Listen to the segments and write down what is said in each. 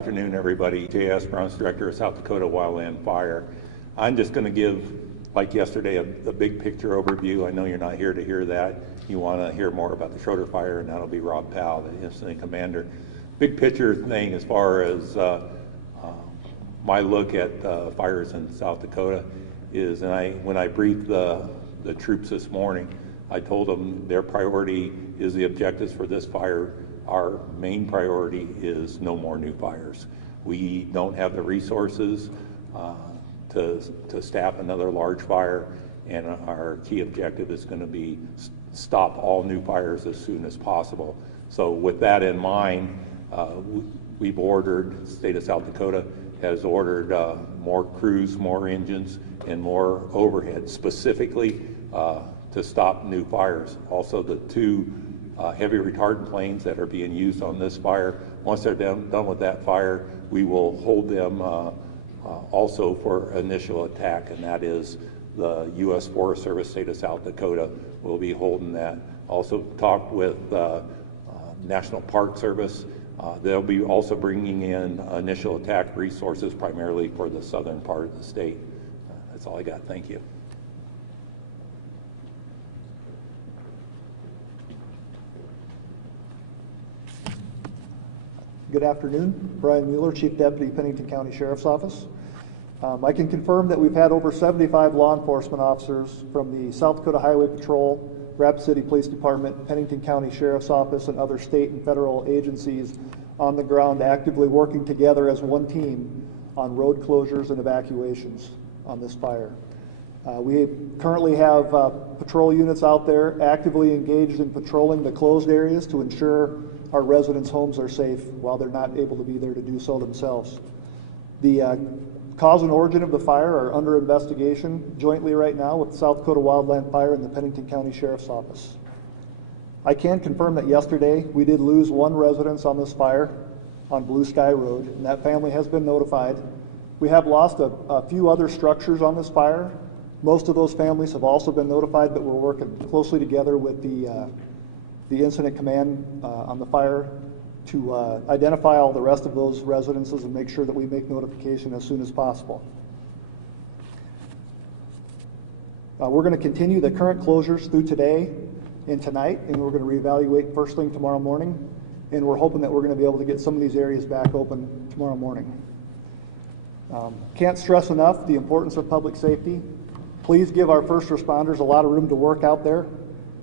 Good afternoon, everybody. J.S. Brown's Director of South Dakota Wildfire. I'm just going to give, like yesterday, a big picture overview. I know you're not here to hear that. You want to hear more about the Schroeder Fire, and that'll be Rob Powell, the incident commander. Big picture thing as far as my look at fires in South Dakota is, and when I briefed the troops this morning, I told them their priority is the objectives for this fire. Our main priority is no more new fires. We don't have the resources to staff another large fire, and our key objective is going to be stop all new fires as soon as possible. So with that in mind, we've ordered, the state of South Dakota has ordered more crews, more engines, and more overhead, specifically to stop new fires. Also, the two heavy retardant planes that are being used on this fire, once they're done with that fire, we will hold them also for initial attack, and that is the U.S. Forest Service, state of South Dakota will be holding that. Also talked with National Park Service. They'll be also bringing in initial attack resources primarily for the southern part of the state. That's all I got. Thank you. Good afternoon. Brian Mueller, Chief Deputy, Pennington County Sheriff's Office. I can confirm that we've had over 75 law enforcement officers from the South Dakota Highway Patrol, Rapid City Police Department, Pennington County Sheriff's Office, and other state and federal agencies on the ground actively working together as one team on road closures and evacuations on this fire. We currently have patrol units out there actively engaged in patrolling the closed areas to ensure our residents' homes are safe while they're not able to be there to do so themselves. The cause and origin of the fire are under investigation jointly right now with the South Dakota Wildland Fire and the Pennington County Sheriff's Office. I can confirm that yesterday we did lose one residence on this fire on Blue Sky Road, and that family has been notified. We have lost a few other structures on this fire. Most of those families have also been notified, but we're working closely together with the incident command on the fire to identify all the rest of those residences and make sure that we make notification as soon as possible. We're going to continue the current closures through today and tonight, and we're going to reevaluate first thing tomorrow morning, and we're hoping that we're going to be able to get some of these areas back open tomorrow morning. Can't stress enough the importance of public safety. Please give our first responders a lot of room to work out there.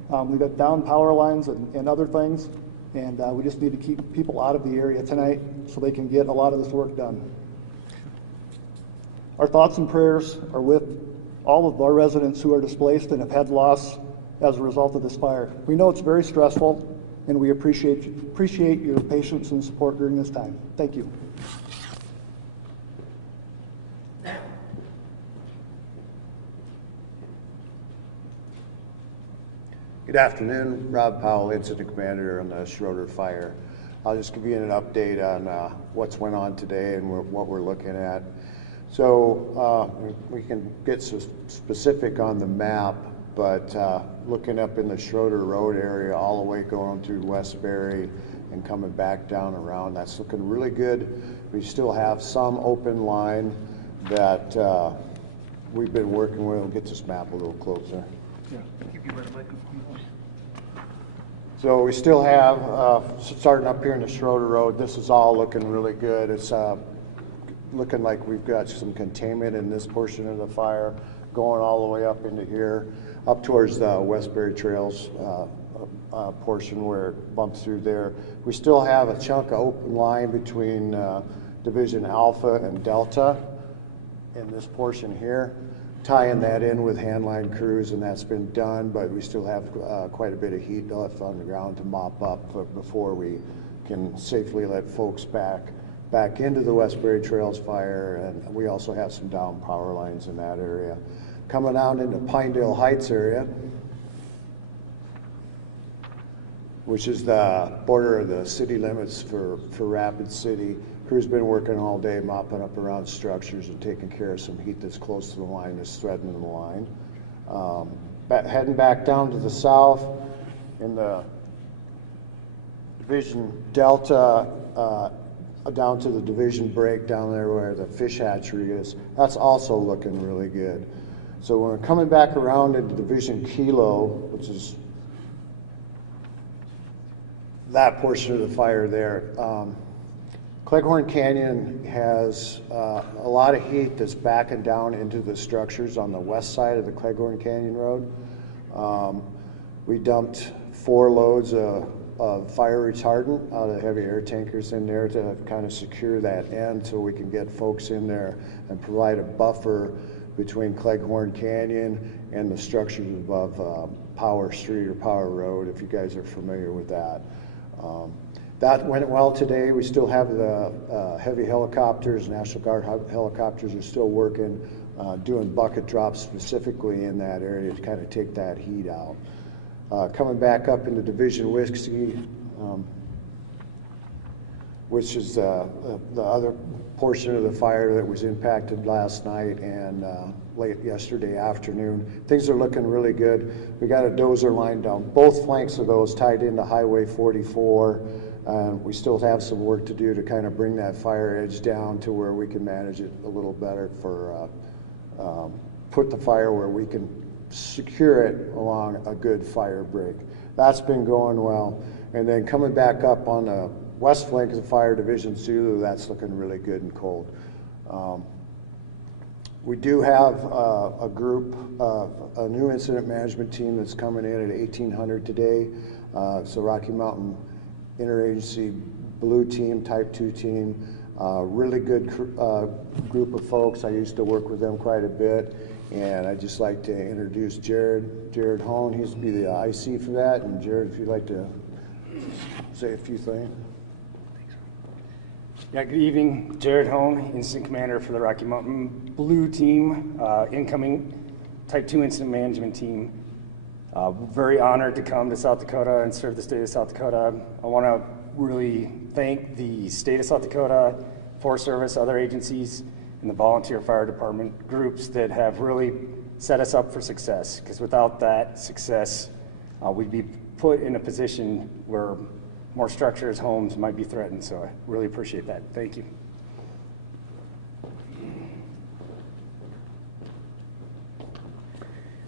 We've got down power lines and other things, and we just need to keep people out of the area tonight so they can get a lot of this work done. Our thoughts and prayers are with all of our residents who are displaced and have had loss as a result of this fire. We know it's very stressful, and we appreciate your patience and support during this time. Thank you. Good afternoon, Rob Powell, Incident Commander on the Schroeder Fire. I'll just give you an update on what's went on today and what we're looking at. So we can get specific on the map, but looking up in the Schroeder Road area, all the way going through Westbury and coming back down around, that's looking really good. We still have some open line that we've been working with. We'll get this map a little closer. Yeah. So we still have, starting up here in the Schroeder Road, this is all looking really good. It's looking like we've got some containment in this portion of the fire, going all the way up into here, up towards the Westbury Trails portion where it bumps through there. We still have a chunk of open line between Division Alpha and Delta in this portion here, tying that in with handline crews, and that's been done, but we still have quite a bit of heat left on the ground to mop up before we can safely let folks back into the Westbury Trails fire, and we also have some down power lines in that area. Coming out into Pinedale Heights area, which is the border of the city limits for Rapid City. Crew's been working all day mopping up around structures and taking care of some heat that's close to the line, that's threatening the line. Heading back down to the south in the Division Delta down to the division break down there where the fish hatchery is. That's also looking really good. So when we're coming back around into Division Kilo, which is that portion of the fire there, Cleghorn Canyon has a lot of heat that's backing down into the structures on the west side of the Cleghorn Canyon Road. We dumped 4 loads of fire retardant out of heavy air tankers in there to kind of secure that end so we can get folks in there and provide a buffer between Cleghorn Canyon and the structures above Power Street or Power Road, if you guys are familiar with that. That went well today. We still have the heavy helicopters, National Guard helicopters are still working, doing bucket drops specifically in that area to kind of take that heat out. Coming back up into Division Whiskey, which is the other portion of the fire that was impacted last night and late yesterday afternoon. Things are looking really good. We got a dozer line down both flanks of those tied into Highway 44. We still have some work to do to kind of bring that fire edge down to where we can manage it a little better for put the fire where we can secure it along a good fire break. That's been going well. And then coming back up on the west flank of the fire, Division Zulu, that's looking really good and cold. We do have a group, a new incident management team that's coming in at 1800 today. So Rocky Mountain Interagency Blue Team, Type 2 team, really good group of folks. I used to work with them quite a bit. And I'd just like to introduce Jared Hone. He's be the IC for that. And Jared, if you'd like to say a few things. Yeah, good evening. Jared Hone, Incident Commander for the Rocky Mountain Blue Team, incoming Type 2 Incident Management Team. Very honored to come to South Dakota and serve the state of South Dakota. I want to really thank the state of South Dakota, Forest Service, other agencies, and the volunteer fire department groups that have really set us up for success. Because without that success, we'd be put in a position where more structures, homes might be threatened. So I really appreciate that. Thank you.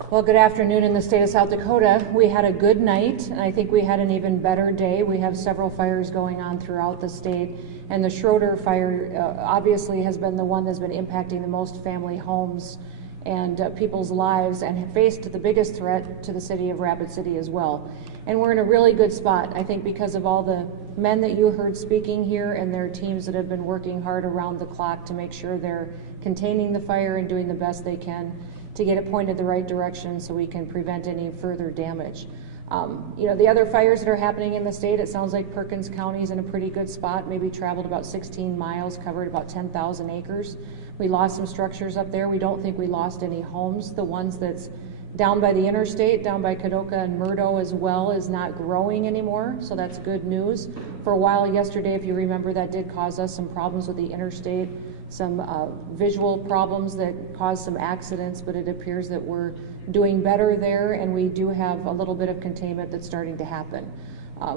Well, good afternoon in the state of South Dakota. We had a good night, and I think we had an even better day. We have several fires going on throughout the state, and the Schroeder Fire obviously has been the one that's been impacting the most family homes and people's lives, and faced the biggest threat to the city of Rapid City as well. And we're in a really good spot, I think, because of all the men that you heard speaking here and their teams that have been working hard around the clock to make sure they're containing the fire and doing the best they can to get it pointed the right direction so we can prevent any further damage. You know, the other fires that are happening in the state, it sounds like Perkins County is in a pretty good spot, maybe traveled about 16 miles, covered about 10,000 acres. We lost some structures up there. We don't think we lost any homes. The ones that's down by the interstate, down by Kadoka and Murdo as well, is not growing anymore, so that's good news. For a while yesterday, if you remember, that did cause us some problems with the interstate, some visual problems that caused some accidents, but it appears that we're doing better there, and we do have a little bit of containment that's starting to happen.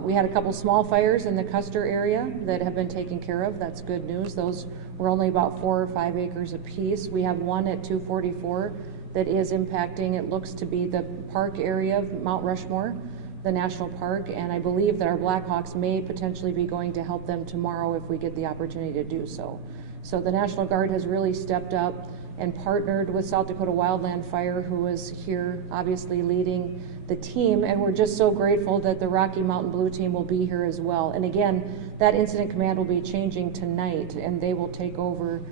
We had a couple small fires in the Custer area that have been taken care of. That's good news. Those were only about 4 or 5 acres apiece. We have one at 244 that is impacting, it looks to be the park area of Mount Rushmore, the national park, and I believe that our Blackhawks may potentially be going to help them tomorrow if we get the opportunity to do so. So the National Guard has really stepped up and partnered with South Dakota Wildland Fire, who is here obviously leading the team, and we're just so grateful that the Rocky Mountain Blue Team will be here as well. And again, that incident command will be changing tonight, and they will take over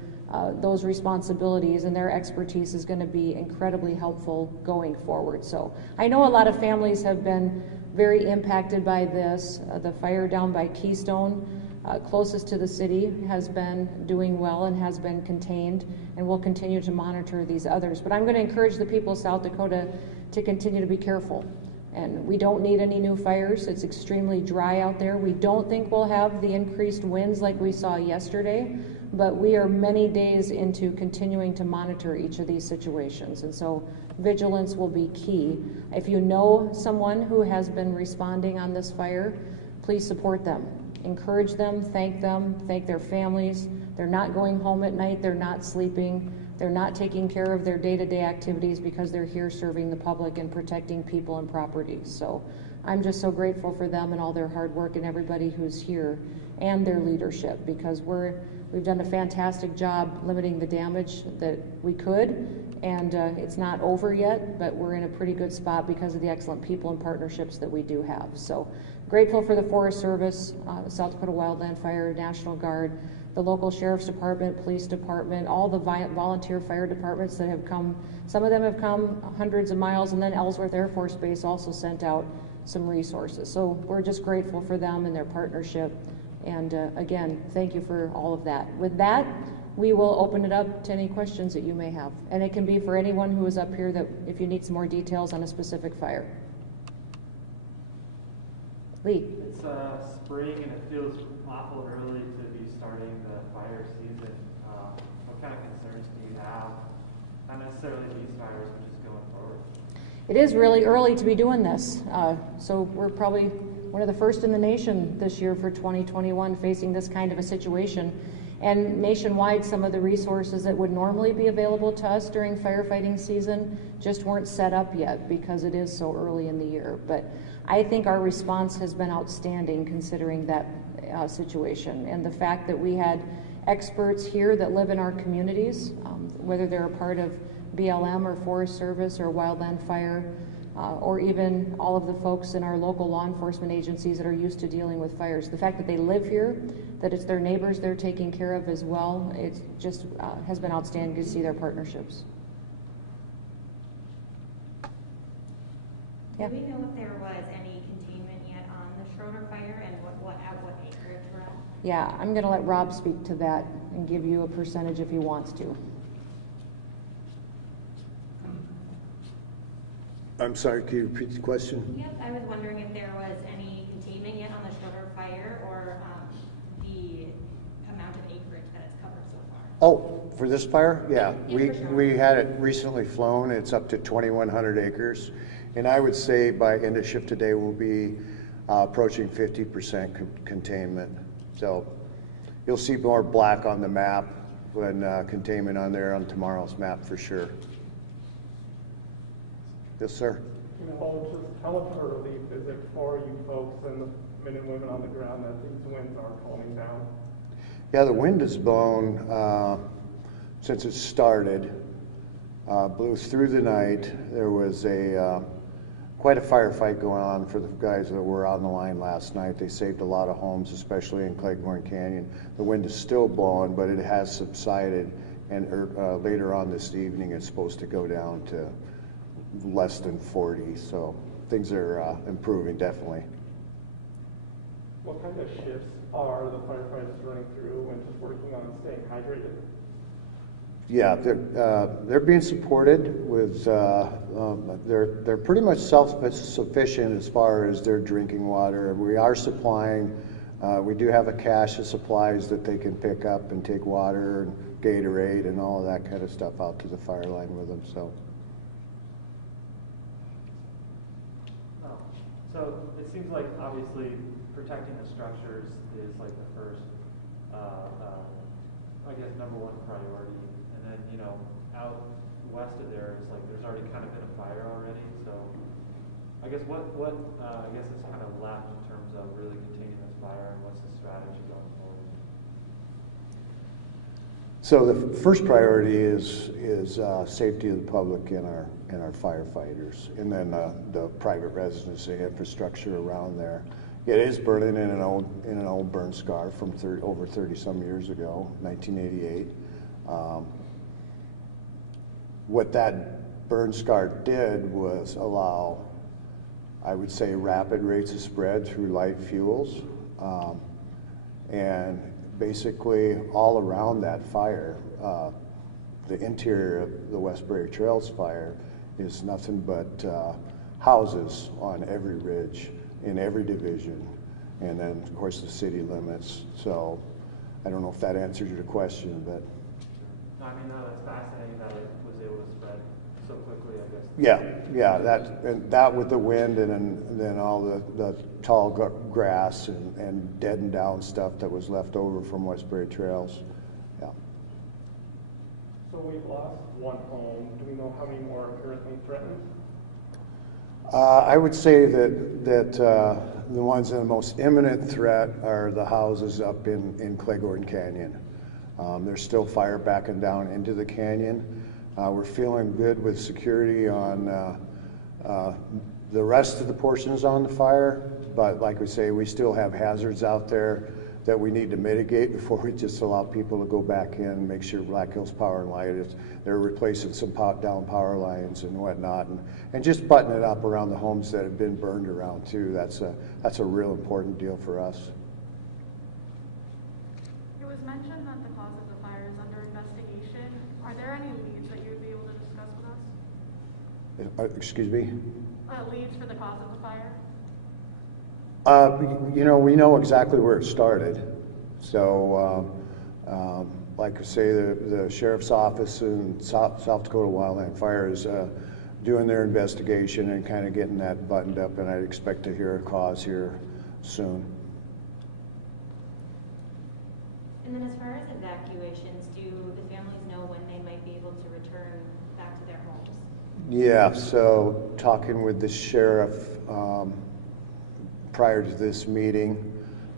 those responsibilities, and their expertise is going to be incredibly helpful going forward. So I know a lot of families have been very impacted by this. The fire down by Keystone, closest to the city, has been doing well and has been contained, and we'll continue to monitor these others. But I'm going to encourage the people of South Dakota to continue to be careful. And we don't need any new fires. It's extremely dry out there. We don't think we'll have the increased winds like we saw yesterday, but we are many days into continuing to monitor each of these situations. And so vigilance will be key. If you know someone who has been responding on this fire, please support them. encourage them, thank their families. They're not going home at night, they're not sleeping, they're not taking care of their day-to-day activities because they're here serving the public and protecting people and property. So I'm just so grateful for them and all their hard work and everybody who's here and their leadership, because we've done a fantastic job limiting the damage that we could, and it's not over yet, but we're in a pretty good spot because of the excellent people and partnerships that we do have. So grateful for the Forest Service, South Dakota Wildland Fire, National Guard, the local Sheriff's Department, Police Department, all the volunteer fire departments that have come. Some of them have come hundreds of miles, and then Ellsworth Air Force Base also sent out some resources. So we're just grateful for them and their partnership. And again, thank you for all of that. With that, we will open it up to any questions that you may have. And it can be for anyone who is up here that if you need some more details on a specific fire. Lee. It's spring and it feels awful early to be starting the fire season. What kind of concerns do you have? Not necessarily these fires, but just going forward. It is really early to be doing this. So we're probably one of the first in the nation this year for 2021 facing this kind of a situation. And nationwide, some of the resources that would normally be available to us during firefighting season just weren't set up yet because it is so early in the year. But I think our response has been outstanding considering that situation, and the fact that we had experts here that live in our communities, whether they're a part of BLM or Forest Service or Wildland Fire, or even all of the folks in our local law enforcement agencies that are used to dealing with fires. The fact that they live here, that it's their neighbors they're taking care of as well, it just has been outstanding to see their partnerships. Do we know if there was any containment yet on the Schroeder Fire and at what acreage we're at? Yeah, I'm going to let Rob speak to that and give you a percentage if he wants to. I'm sorry, can you repeat the question? Yep, I was wondering if there was any containment yet on the Schroeder Fire or the amount of acreage that it's covered so far. Oh, for this fire? Yeah, Yeah, for sure. we had it recently flown. It's up to 2,100 acres. And I would say by end of shift today, we'll be approaching 50% containment. So you'll see more black on the map when containment on there on tomorrow's map for sure. Yes, sir. How much of a relief is it for you folks and the men and women on the ground that these winds are calming down? Yeah, the wind has blown since it started. Blew through the night. There was quite a firefight going on for the guys that were on the line last night. They saved a lot of homes, especially in Cleghorn Canyon. The wind is still blowing, but it has subsided, and later on this evening it's supposed to go down to less than 40, so things are improving definitely. What kind of shifts are the firefighters running through and just working on staying hydrated? Yeah, they're being supported with, they're pretty much self-sufficient as far as their drinking water. We are supplying, we do have a cache of supplies that they can pick up and take water and Gatorade and all of that kind of stuff out to the fire line with them, so. So it seems like obviously protecting the structures is like the first, I guess, #1 priority. And then, you know, out west of there, it's like there's already kind of been a fire already. So I guess what I guess is kind of left in terms of really containing this fire, and what's the strategy going forward? So the first priority is safety of the public and our firefighters, and then the private residence and infrastructure around there. It is burning in an old burn scar from over 30 some years ago, 1988. What that burn scar did was allow, I would say, rapid rates of spread through light fuels, and basically all around that fire, the interior of the Westbury Trails fire is nothing but houses on every ridge in every division, and then of course the city limits. So I don't know if that answers your question, but No, I mean, no, that's fascinating that it was able to spread so quickly, I guess. Yeah, that with the wind and then all the tall grass and dead and down stuff that was left over from Westbury Trails. Yeah. So we've lost one home. Do we know how many more are currently threatened? I would say that the ones in the most imminent threat are the houses up in Cleghorn Canyon. There's still fire backing down into the canyon. We're feeling good with security on the rest of the portions on the fire, but like we say, we still have hazards out there that we need to mitigate before we just allow people to go back in and make sure Black Hills Power and Light they're replacing some down power lines and whatnot, and just button it up around the homes that have been burned around too. That's a real important deal for us. It was mentioned that the cause of the fire is under investigation. Are there any leads that you would be able to discuss with us? Excuse me? Leads for the cause of the fire? You know, we know exactly where it started. So, like I say, the Sheriff's Office and South Dakota Wildland Fire is doing their investigation and kind of getting that buttoned up, and I'd expect to hear a cause here soon. And then as far as evacuations, do the families know when they might be able to return back to their homes? Yeah, so talking with the sheriff prior to this meeting,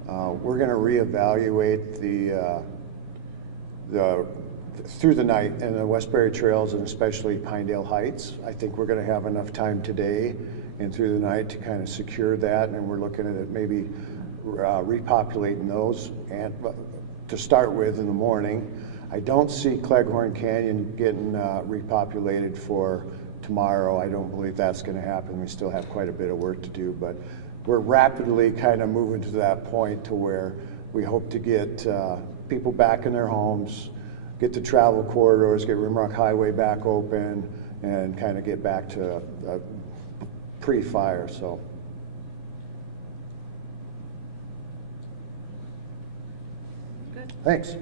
we're going to reevaluate through the night in the Westbury Trails and especially Pinedale Heights. I think we're going to have enough time today and through the night to kind of secure that, and we're looking at it maybe repopulating those and to start with in the morning. I don't see Cleghorn Canyon getting repopulated for tomorrow. I don't believe that's going to happen. We still have quite a bit of work to do, but we're rapidly kind of moving to that point to where we hope to get people back in their homes, get the travel corridors, get Rimrock Highway back open, and kind of get back to pre-fire. So. Good. Thanks.